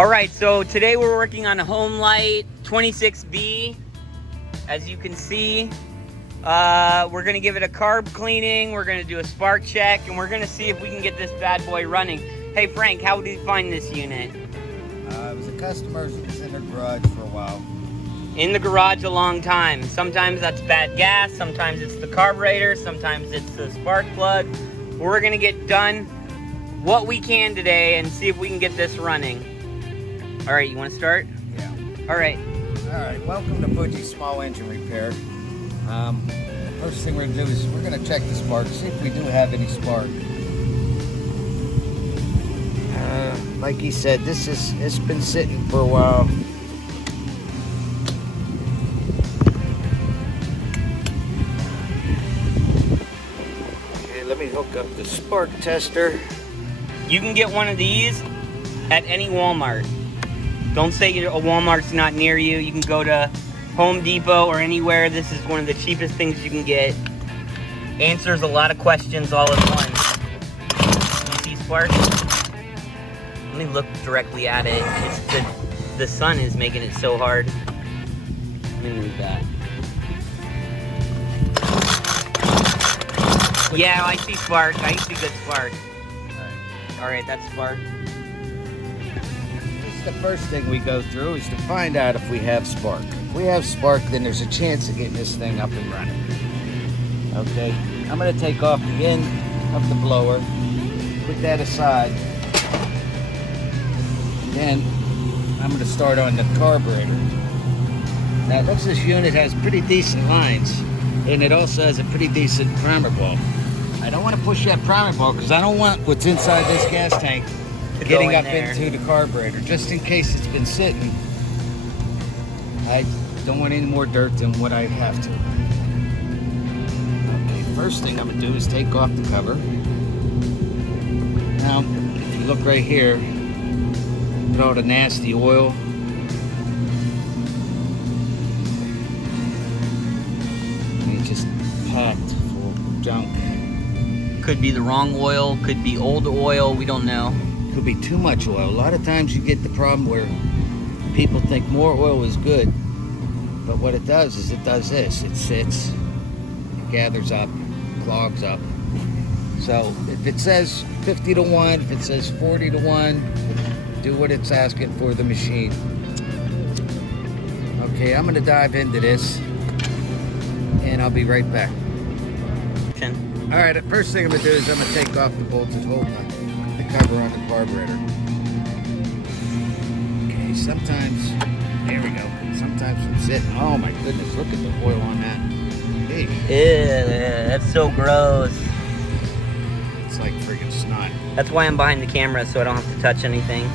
Alright, so today we're working on a HOMELITE 26b. As you can see, we're going to give it a carb cleaning, we're going to do a spark check, and we're going to see if we can get this bad boy running. Hey Frank, how did you find this unit? It was a customer who was in their garage for a while. In the garage a long time. Sometimes that's bad gas, sometimes it's the carburetor, sometimes it's the spark plug. We're going to get done what we can today and see if we can get this running. Alright, you want to start? Yeah. Alright. Alright, welcome to Fuji Small Engine Repair. First thing we're going to do is we're going to check the spark, see if we do have any spark. Like he said, it's been sitting for a while. Okay, let me hook up the spark tester. You can get one of these at any Walmart. Don't say a Walmart's not near you. You can go to Home Depot or anywhere. This is one of the cheapest things you can get. Answers a lot of questions all at once. You see spark? Let me look directly at it. It's the sun is making it so hard. Let me move that. Yeah, I see spark. I see good spark. Alright, that's spark. The first thing we go through is to find out if we have spark. If we have spark, then there's a chance of getting this thing up and running. Okay, I'm going to take off the end of the blower, put that aside, then I'm going to start on the carburetor. Now, it looks this unit has pretty decent lines, and it also has a pretty decent primer ball. I don't want to push that primer ball because I don't want what's inside this gas tank getting up into the carburetor, just in case it's been sitting. I don't want any more dirt than what I have to. Okay, first thing I'm going to do is take off the cover. Now, if you look right here, look at all the nasty oil. And it's just packed full of junk. Could be the wrong oil, could be old oil, we don't know. Could be too much oil. A lot of times you get the problem where people think more oil is good, but what it does is it does this. It sits, it gathers up, clogs up. So if it says 50 to 1, if it says 40 to 1, do what it's asking for the machine. Okay, I'm going to dive into this, and I'll be right back. Alright, the first thing I'm going to do is I'm going to take off the bolts that hold the cover on the carburetor. Okay, sometimes, there we go. Sometimes I'm sitting, oh my goodness, look at the oil on that. Hey. Ew, that's so gross. It's like friggin' snot. That's why I'm behind the camera, so I don't have to touch anything.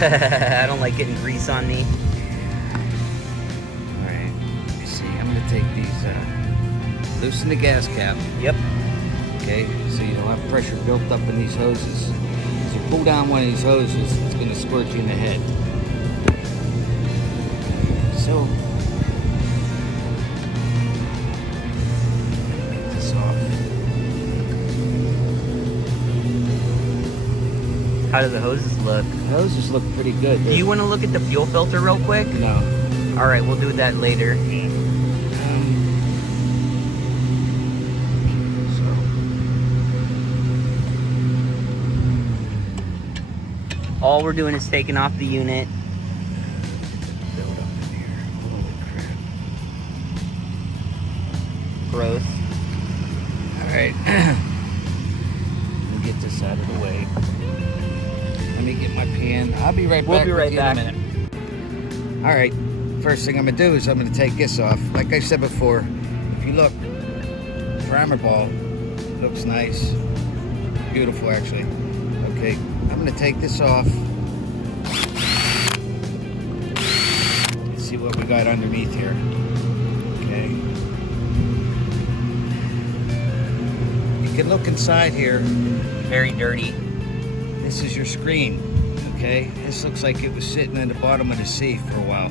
I don't like getting grease on me. Alright, let me see, I'm going to take these, loosen the gas cap. Yep. Okay, so you don't have pressure built up in these hoses. As you pull down one of these hoses, it's going to squirt you in the head. So, get this off. How do the hoses look? The hoses look pretty good. Do you want to look at the fuel filter real quick? No. Alright, we'll do that later. All we're doing is taking off the unit. Build up in here. Holy crap. Gross. Alright. Let me get this out of the way. Let me get my pan. I'll be right back. We'll be right back. In a minute. Alright. First thing I'm going to do is I'm going to take this off. Like I said before, if you look, primer ball looks nice. Beautiful, actually. Okay. I'm going to take this off. Let's see what we got underneath here. Okay. You can look inside here. Very dirty. This is your screen. Okay. This looks like it was sitting in the bottom of the sea for a while.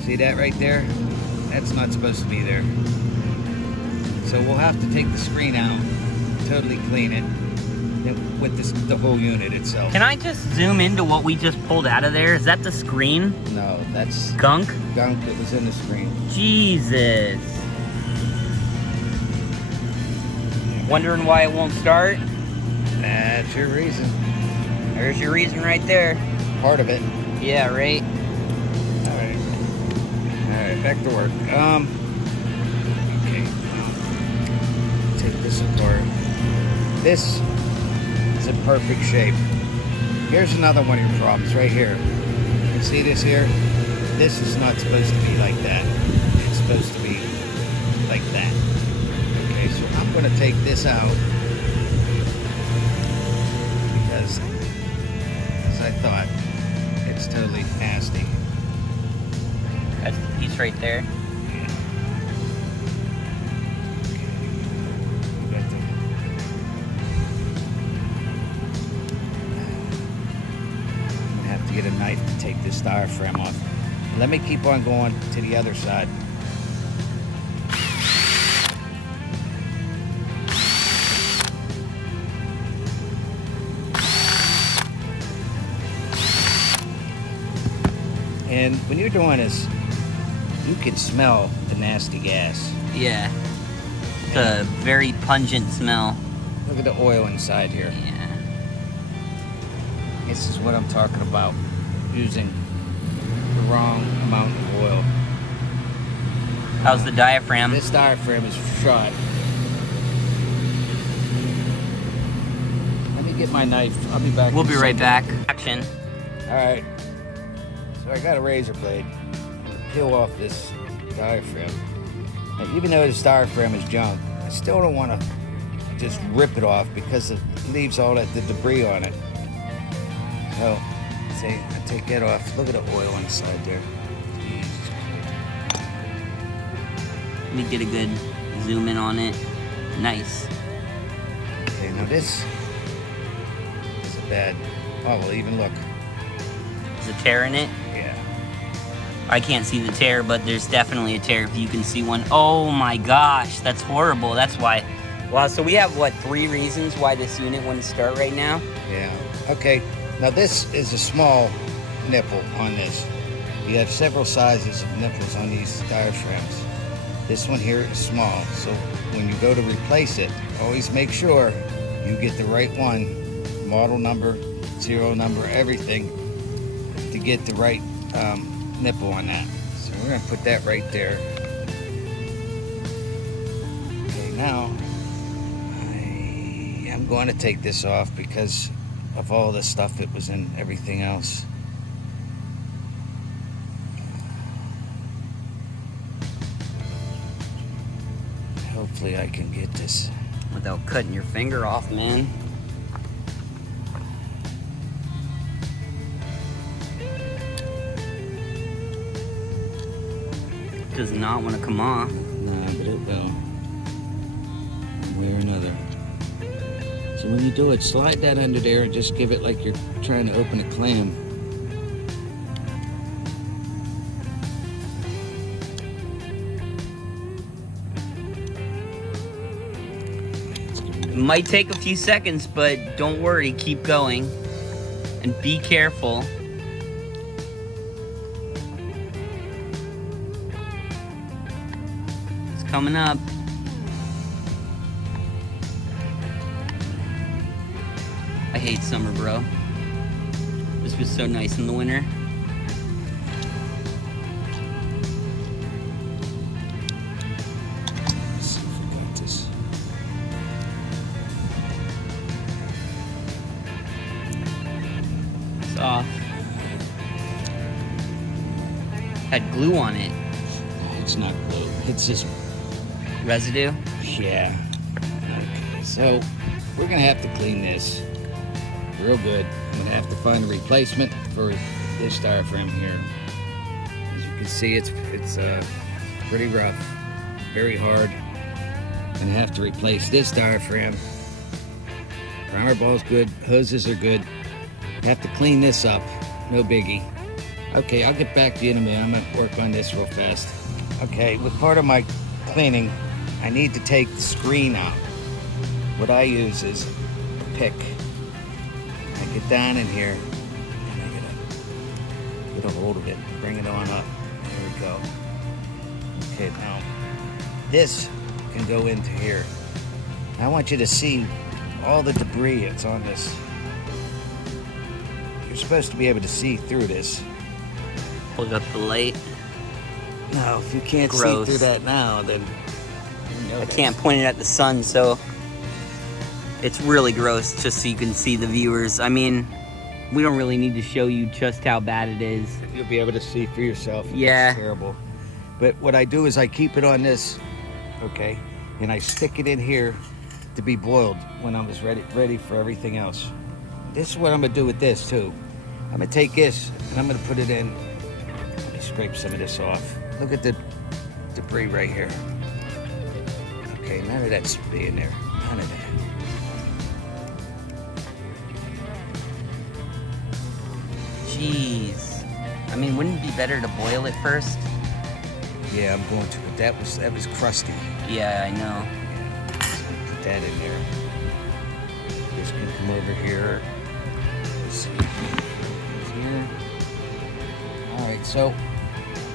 See that right there? That's not supposed to be there. So we'll have to take the screen out, totally clean it. with the whole unit itself. Can I just zoom into what we just pulled out of there? Is that the screen? No, that's Gunk? gunk that was in the screen. Jesus. Wondering why it won't start? That's your reason. There's your reason right there. Part of it. Yeah, right? Alright, back to work. Okay. Take this apart. This is in perfect shape. Here's another one of your problems right here. You can see this here? This is not supposed to be like that. It's supposed to be like that. Okay, so I'm going to take this out because, as I thought, it's totally nasty. That's the piece right there. Get a knife to take this diaphragm off. Let me keep on going to the other side. And when you're doing this, you can smell the nasty gas. Yeah. It's a very pungent smell. Look at the oil inside here. Yeah. This is what I'm talking about. Using the wrong amount of oil. How's the diaphragm? This diaphragm is shot. Let me get my knife. I'll be back. We'll be right back. Action. Alright. So I got a razor blade. I'm gonna peel off this diaphragm. Now, even though this diaphragm is junk, I still don't want to just rip it off because it leaves all the debris on it. So, see, I take that off. Look at the oil inside there. Let me get a good zoom in on it. Nice. Okay, now this is a bad. Oh, well, even look. There's a tear in it. Yeah. I can't see the tear, but there's definitely a tear if you can see one. Oh my gosh, that's horrible. That's why. Wow, so we have, what, 3 reasons why this unit wouldn't start right now? Yeah. Okay. Now this is a small nipple on this. You have several sizes of nipples on these diaphragms. This one here is small, so when you go to replace it, always make sure you get the right one, model number, serial number, everything, to get the right nipple on that. So we're going to put that right there. Okay, now I am going to take this off because of all the stuff that was in everything else. Hopefully I can get this Without cutting your finger off, man. Does not want to come off. Nah, but it will. One way or another. So when you do it, slide that under there and just give it like you're trying to open a clam. It might take a few seconds, but don't worry, keep going. And be careful. It's coming up. I hate summer, bro. This was so nice in the winter. Let's see if we got this. It's off. Had glue on it. It's not glue. It's just Residue? yeah. Okay, so we're gonna have to clean this real good. I'm gonna have to find a replacement for this diaphragm here. As you can see, it's pretty rough, very hard. I'm gonna have to replace this diaphragm. Primer ball's good, hoses are good. Have to clean this up, no biggie. Okay, I'll get back to you in a minute. I'm gonna work on this real fast. Okay, with part of my cleaning, I need to take the screen out. What I use is a pick. get down in here, and I gotta get a hold of it, bring it on up. There we go. Okay, now this can go into here. I want you to see all the debris that's on this. You're supposed to be able to see through this. Hold up the light. No, if you can't Gross. see through that now, then you know I can't point it at the sun, so it's really gross just so you can see the viewers. I mean, we don't really need to show you just how bad it is. You'll be able to see for yourself. Yeah. It's terrible. But what I do is I keep it on this, okay, and I stick it in here to be boiled when I was ready for everything else. This is what I'm gonna do with this too. I'm gonna take this and I'm gonna put it in. Let me scrape some of this off. Look at the debris right here. Okay, none of that's being there. None of that. Jeez. I mean, wouldn't it be better to boil it first? Yeah, I'm going to, but that was crusty. Yeah, I know. Put that in there. This can come over here. Let's see. It's here. All right, so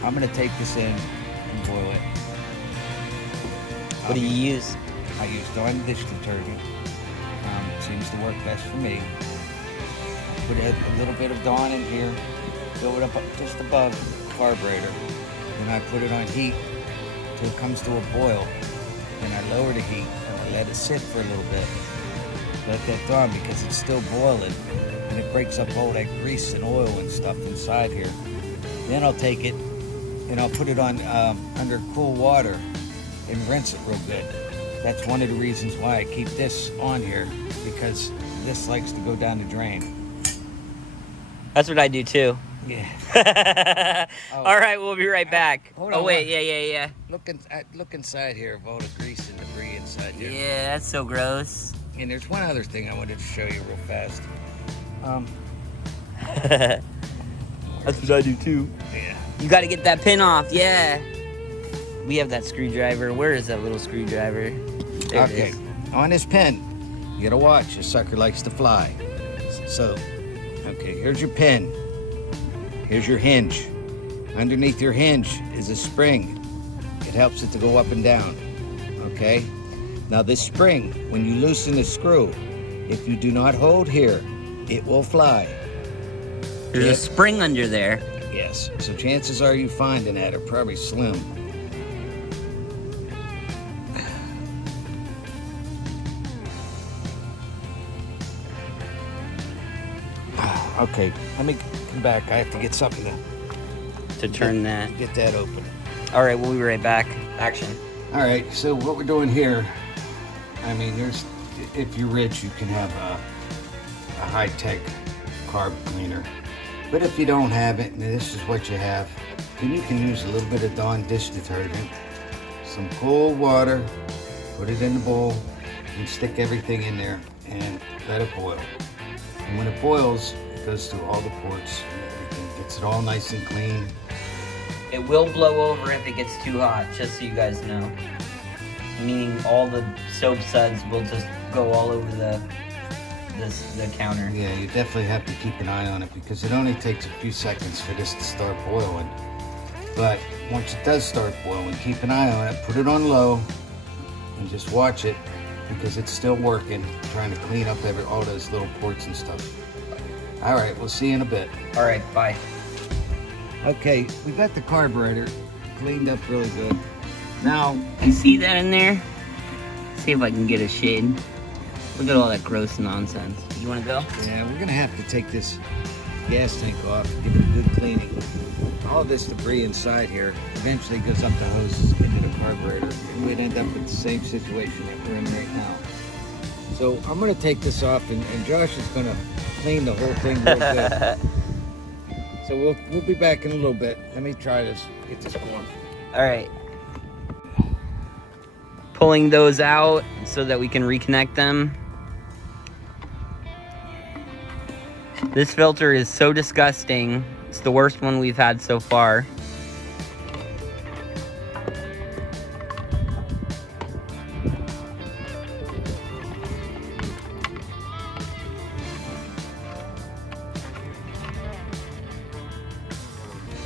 I'm gonna take this in and boil it. What do you use? I use Dawn dish detergent. It seems to work best for me. Put a little bit of Dawn in here. Fill it up just above the carburetor. Then I put it on heat till it comes to a boil. Then I lower the heat and I let it sit for a little bit. Let that Dawn because it's still boiling and it breaks up all that grease and oil and stuff inside here. Then I'll take it and I'll put it on under cool water and rinse it real good. That's one of the reasons why I keep this on here, because this likes to go down the drain. That's what I do too. Yeah. All right, we'll be right back. Hold Oh on, wait, hold yeah. Look inside here of all the grease and debris inside here. Yeah, that's so gross. And there's one other thing I wanted to show you real fast. That's what I do too. Yeah. You got to get that pin off. Yeah. We have that screwdriver. Where is that little screwdriver? There Okay. it is. On this pin, you gotta watch. This sucker likes to fly. So, okay, here's your pin. Here's your hinge. Underneath your hinge is a spring. It helps it to go up and down. Okay? Now this spring, when you loosen the screw, if you do not hold here, it will fly. There's a spring under there. Yes. So chances are you finding that are probably slim. Okay, let me come back. I have to get something To turn that. get that open. All right, we'll be right back. Action. All right, so what we're doing here, I mean, if you're rich, you can have a high-tech carb cleaner. But if you don't have it, and this is what you have, then you can use a little bit of Dawn dish detergent, some cold water, put it in the bowl, and stick everything in there and let it boil. And when it boils, it goes through all the ports and everything, gets it all nice and clean. It will blow over if it gets too hot, just so you guys know. Meaning all the soap suds will just go all over the counter. Yeah, you definitely have to keep an eye on it because it only takes a few seconds for this to start boiling. But once it does start boiling, keep an eye on it, put it on low, and just watch it because it's still working, trying to clean up all those little ports and stuff. All right, we'll see you in a bit. All right, bye. Okay, we got the carburetor cleaned up really good. Now, You see that in there? See if I can get a shade. Look at all that gross nonsense. You want to go? yeah, we're gonna have to take this gas tank off, give it a good cleaning. All this debris inside here eventually goes up the hoses into the carburetor, and we'd end up with the same situation that we're in right now. So I'm gonna take this off, and Josh is gonna clean the whole thing real good. So we'll be back in a little bit. Let me try this, get this going. All right. Pulling those out so that we can reconnect them. This filter is so disgusting. It's the worst one we've had so far.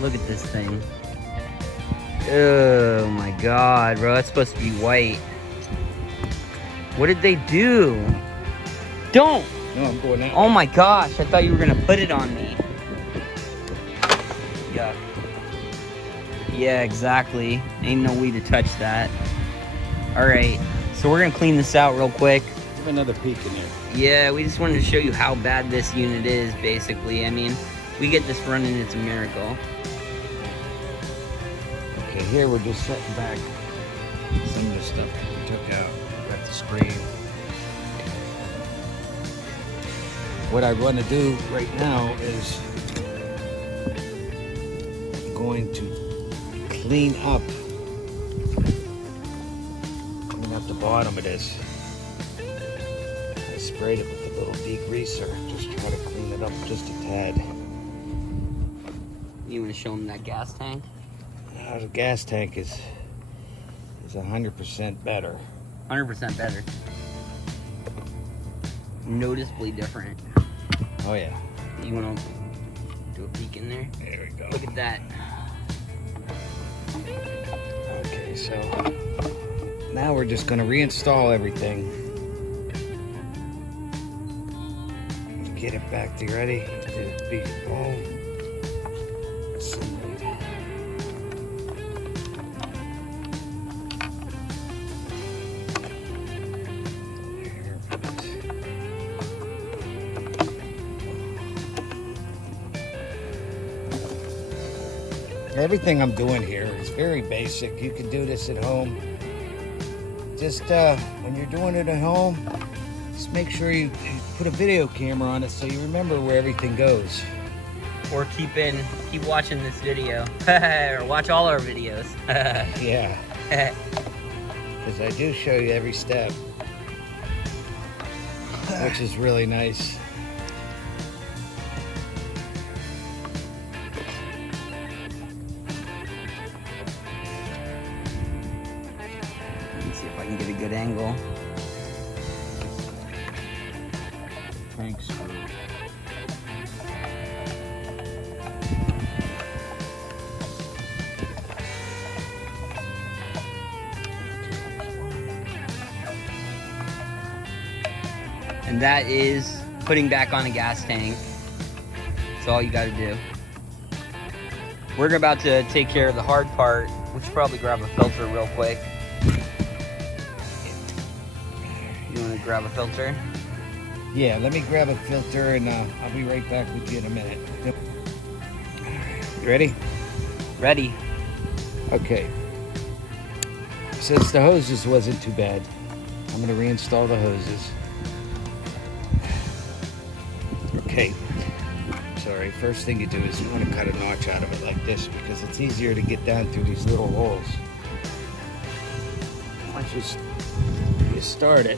Look at this thing. Oh my god, bro. That's supposed to be white. What did they do? Don't! No, I'm going out. Oh my gosh, I thought you were gonna put it on me. Yeah. Yeah, exactly. Ain't no way to touch that. Alright, so we're gonna clean this out real quick. Give another peek in there. Yeah, we just wanted to show you how bad this unit is, basically. I mean, we get this running, it's a miracle. Okay, here we're just setting back some of the stuff that we took out. Got the screen. What I want to do right now is I'm going to clean up the bottom of this. I sprayed it with a little degreaser. Just try to clean it up just a tad. You want to show them that gas tank? The gas tank is 100% better. 100% better. Noticeably different. Oh yeah. You want to do a peek in there? There we go. Look at that. Okay, so now we're just going to reinstall everything. Get it back to ready to be all assembled. Everything I'm doing here is very basic. You can do this at home. Just when you're doing it at home, just make sure you put a video camera on it so you remember where everything goes. Or keep watching this video. Or watch all our videos. Yeah. Because I do show you every step, which is really nice. Let's see if I can get a good angle. Crank screw. And that is putting back on a gas tank. That's all you got to do. We're about to take care of the hard part. We should probably grab a filter real quick. You want to grab a filter? Yeah, let me grab a filter and I'll be right back with you in a minute. You ready? Ready. Okay. Since the hoses wasn't too bad, I'm going to reinstall the hoses. Okay. Sorry, first thing you do is you want to cut a notch out of it like this because it's easier to get down through these little holes. Once you start it,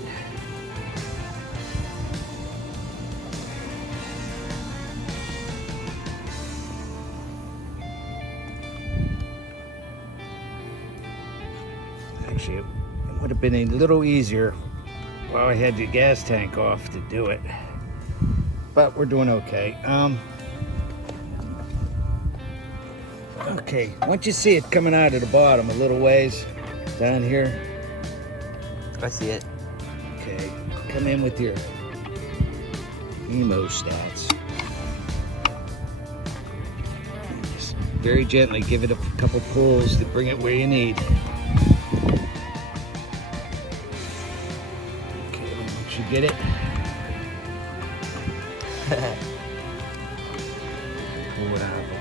actually it would have been a little easier while I had the gas tank off to do it, but we're doing okay. Okay, once you see it coming out of the bottom a little ways down here, I see it. okay, come in with your hemostats. Just very gently give it a couple pulls to bring it where you need. Okay, once you get it, pull it out of there.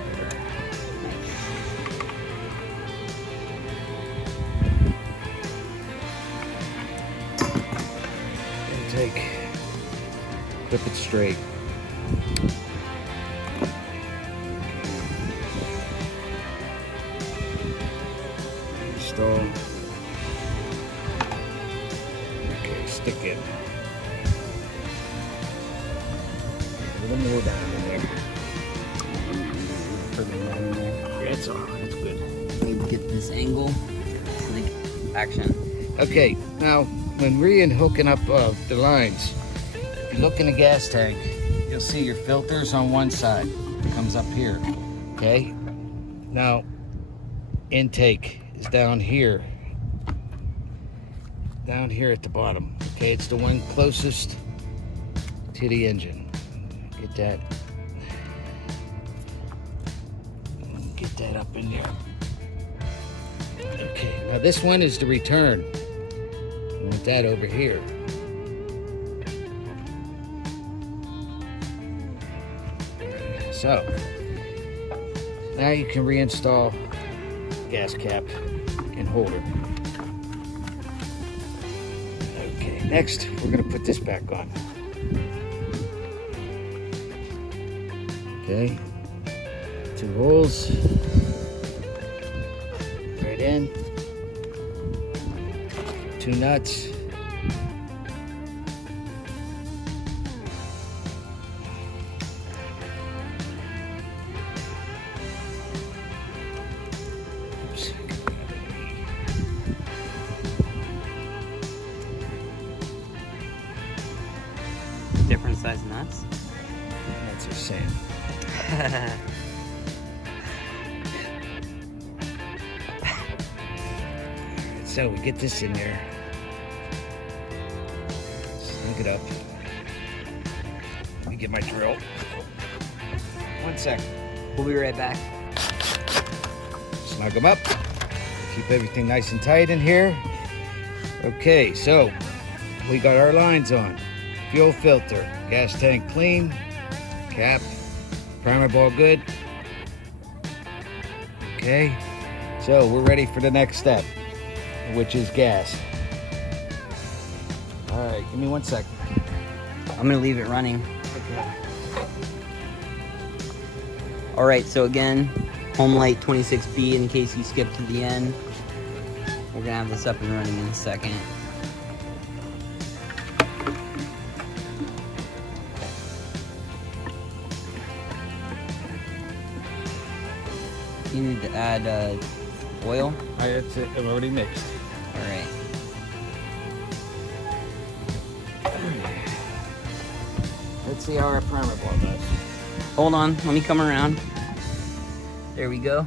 Flip it straight. Install. Okay, stick it. A little more down in there. That's all. That's good. Need to get this angle. Action. Okay, now when we're hooking up the lines, if you look in the gas tank, you'll see your filters on one side. It comes up here, okay? Now, intake is down here at the bottom. Okay, it's the one closest to the engine. Get that up in there. Okay, now this one is the return. I want that over here. So now you can reinstall gas cap and holder. Okay, next we're gonna put this back on. Okay, 2 holes, right in, 2 nuts. Oops. Different size nuts. That's the same. So we get this in there. Snug it up. Let me get my drill. 1 sec. We'll be right back. Snug them up. Keep everything nice and tight in here. Okay, so we got our lines on. Fuel filter, gas tank clean, cap, primer ball good. Okay, so we're ready for the next step, which is gas. All right, give me 1 sec. I'm gonna leave it running. Okay. All right, so again, HOMELITE 26b in case you skipped to the end. We're gonna have this up and running in a second. You need to add oil. That's it, I've already mixed. All right. Let's see how our primer ball does. Hold on, let me come around. There we go.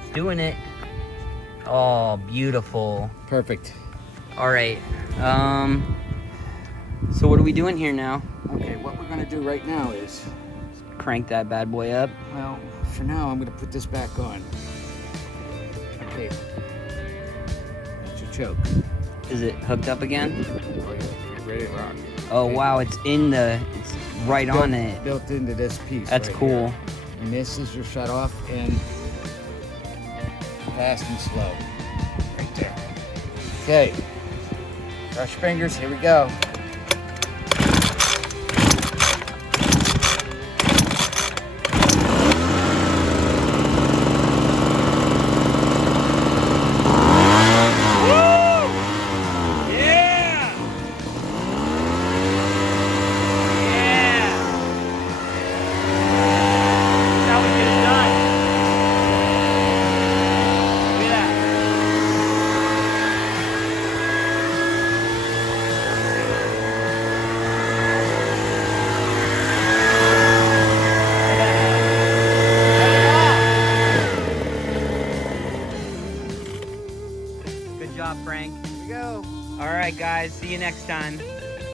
It's doing it. Oh, beautiful. Perfect. All right. So what are we doing here now? Okay, what we're gonna do right now is, Crank that bad boy up. well, for now I'm gonna put this back on. Okay. That's your choke. Is it hooked up again? Oh yeah, get ready to rock. Oh Okay. wow, it's right on it. Built into this piece. That's right cool. here. And this is your shut off and fast and slow. Right there. Okay. Brush fingers, here we go. Good job, Frank. Here we go. All right, guys. See you next time.